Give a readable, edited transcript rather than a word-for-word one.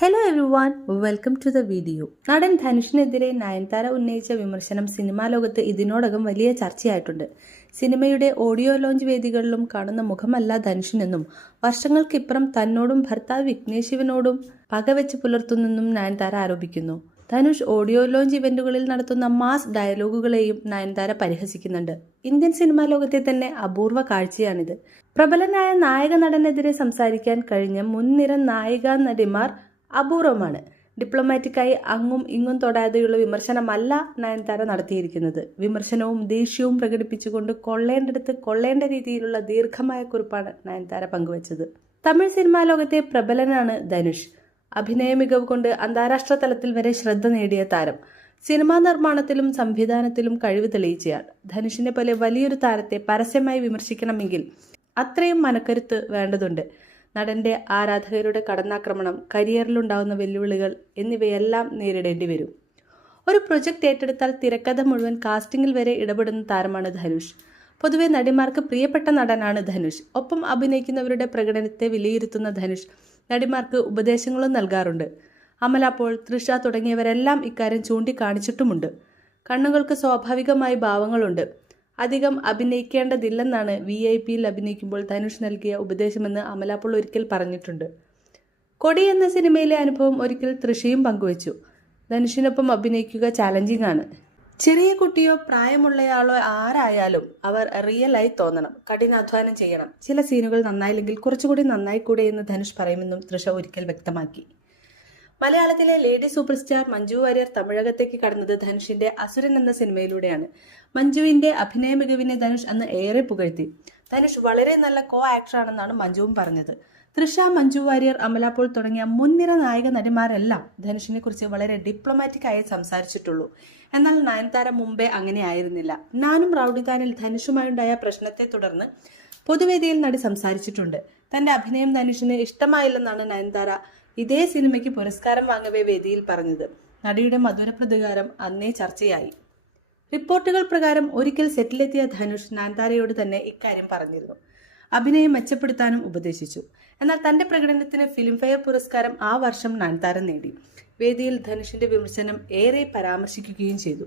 Hello everyone, welcome to the video. നടൻ ധനുഷിനെതിരെ നയൻതാര ഉന്നയിച്ച വിമർശനം സിനിമാ ലോകത്ത് ഇതിനോടകം വലിയ ചർച്ചയായിട്ടുണ്ട്. സിനിമയുടെ ഓഡിയോ ലോഞ്ച് വേദികളിലും കാണുന്ന മുഖമല്ല ധനുഷിനെന്നും വർഷങ്ങൾക്കിപ്പുറം തന്നോടും ഭർത്താവ് വിഘ്നേഷ് ശിവനോടും പകവെച്ച് പുലർത്തുന്നെന്നും നയൻതാര ആരോപിക്കുന്നു. ധനുഷ് ഓഡിയോ ലോഞ്ച് ഇവന്റുകളിൽ നടത്തുന്ന മാസ് ഡയലോഗുകളെയും നയൻതാര പരിഹസിക്കുന്നുണ്ട്. ഇന്ത്യൻ സിനിമാ ലോകത്തെ തന്നെ അപൂർവ കാഴ്ചയാണിത്. പ്രബലനായ നായക നടനെതിരെ സംസാരിക്കാൻ കഴിഞ്ഞ മുൻനിര നായികാ നടിമാർ അപൂർവമാണ്. ഡിപ്ലോമാറ്റിക്കായി അങ്ങും ഇങ്ങും തൊടാതെയുള്ള വിമർശനമല്ല നയൻതാര നടത്തിയിരിക്കുന്നത്. വിമർശനവും ദേഷ്യവും പ്രകടിപ്പിച്ചുകൊണ്ട് കൊള്ളേണ്ടടുത്ത് കൊള്ളേണ്ട രീതിയിലുള്ള ദീർഘമായ കുറിപ്പാണ് നയൻതാര പങ്കുവച്ചത്. തമിഴ് സിനിമാ ലോകത്തെ പ്രബലനാണ് ധനുഷ്. അഭിനയ മികവ് കൊണ്ട് അന്താരാഷ്ട്ര തലത്തിൽ വരെ ശ്രദ്ധ നേടിയ താരം. സിനിമാ നിർമ്മാണത്തിലും സംവിധാനത്തിലും കഴിവ് തെളിയിച്ചയാൾ. ധനുഷിനെ പോലെ വലിയൊരു താരത്തെ പരസ്യമായി വിമർശിക്കണമെങ്കിൽ അത്രയും മനക്കരുത്ത് വേണ്ടതുണ്ട്. നടന്റെ ആരാധകരുടെ കടന്നാക്രമണം, കരിയറിലുണ്ടാകുന്ന വെല്ലുവിളികൾ എന്നിവയെല്ലാം നേരിടേണ്ടി വരും. ഒരു പ്രൊജക്ട് ഏറ്റെടുത്താൽ തിരക്കഥ മുഴുവൻ കാസ്റ്റിംഗിൽ വരെ ഇടപെടുന്ന താരമാണ് ധനുഷ്. പൊതുവെ നടിമാർക്ക് പ്രിയപ്പെട്ട നടനാണ് ധനുഷ്. ഒപ്പം അഭിനയിക്കുന്നവരുടെ പ്രകടനത്തെ വിലയിരുത്തുന്ന ധനുഷ് നടിമാർക്ക് ഉപദേശങ്ങളും നൽകാറുണ്ട്. അമല പോൾ, തൃഷ തുടങ്ങിയവരെല്ലാം ഇക്കാര്യം ചൂണ്ടിക്കാണിച്ചിട്ടുമുണ്ട്. കണ്ണുകൾക്ക് സ്വാഭാവികമായി ഭാവങ്ങളുണ്ട്. അധികം അഭിനയിക്കേണ്ടതില്ലെന്നാണ് VIP-യിൽ അഭിനയിക്കുമ്പോൾ ധനുഷ് നൽകിയ ഉപദേശമെന്ന് അമല പോൾ ഒരിക്കൽ പറഞ്ഞിട്ടുണ്ട്. കൊടി എന്ന സിനിമയിലെ അനുഭവം ഒരിക്കൽ തൃഷയും പങ്കുവച്ചു. ധനുഷിനൊപ്പം അഭിനയിക്കുക ചാലഞ്ചിങ് ആണ്. ചെറിയ കുട്ടിയോ പ്രായമുള്ളയാളോ ആരായാലും അവർ റിയലായി തോന്നണം, കഠിനാധ്വാനം ചെയ്യണം. ചില സീനുകൾ നന്നായില്ലെങ്കിൽ കുറച്ചുകൂടി നന്നായിക്കൂടെ എന്ന് ധനുഷ് പറയുമെന്നും തൃഷ ഒരിക്കൽ വ്യക്തമാക്കി. മലയാളത്തിലെ lady super star Manju Warrier തമിഴകത്തേക്ക് കടന്നത് ധനുഷിന്റെ അസുരൻ എന്ന സിനിമയിലൂടെയാണ്. മഞ്ജുവിന്റെ അഭിനയ മികവിനെ ധനുഷ് അന്ന് ഏറെ പുകഴ്ത്തി. ധനുഷ് വളരെ നല്ല കോ ആക്ടറാണെന്നാണ് മഞ്ജുവും പറഞ്ഞത്. തൃഷ, മഞ്ജു വാര്യർ, അമല പോൾ തുടങ്ങിയ മുൻനിര നായക നടിമാരെല്ലാം ധനുഷിനെ കുറിച്ച് വളരെ ഡിപ്ലോമാറ്റിക് ആയി സംസാരിച്ചിട്ടുള്ളൂ. എന്നാൽ നയൻതാര മുമ്പേ അങ്ങനെ ആയിരുന്നില്ല. നാനും റൗഡിതാനിൽ ധനുഷുമായുണ്ടായ പ്രശ്നത്തെ തുടർന്ന് പൊതുവേദിയിൽ നടി സംസാരിച്ചിട്ടുണ്ട്. തന്റെ അഭിനയം ധനുഷിന് ഇഷ്ടമായില്ലെന്നാണ് നയൻതാര ഇതേ സിനിമയ്ക്ക് പുരസ്കാരം വാങ്ങവേ വേദിയിൽ പറഞ്ഞത്. നടിയുടെ മധുര പ്രതികാരം അന്നേ ചർച്ചയായി. റിപ്പോർട്ടുകൾ പ്രകാരം ഒരിക്കൽ സെറ്റിലെത്തിയ ധനുഷ് നയൻതാരയോട് തന്നെ ഇക്കാര്യം പറഞ്ഞിരുന്നു. അഭിനയം മെച്ചപ്പെടുത്താനും ഉപദേശിച്ചു. എന്നാൽ തന്റെ പ്രകടനത്തിന് ഫിലിംഫെയർ പുരസ്കാരം ആ വർഷം നയൻതാര നേടി. വേദിയിൽ ധനുഷിന്റെ വിമർശനം ഏറെ പരാമർശിക്കുകയും ചെയ്തു.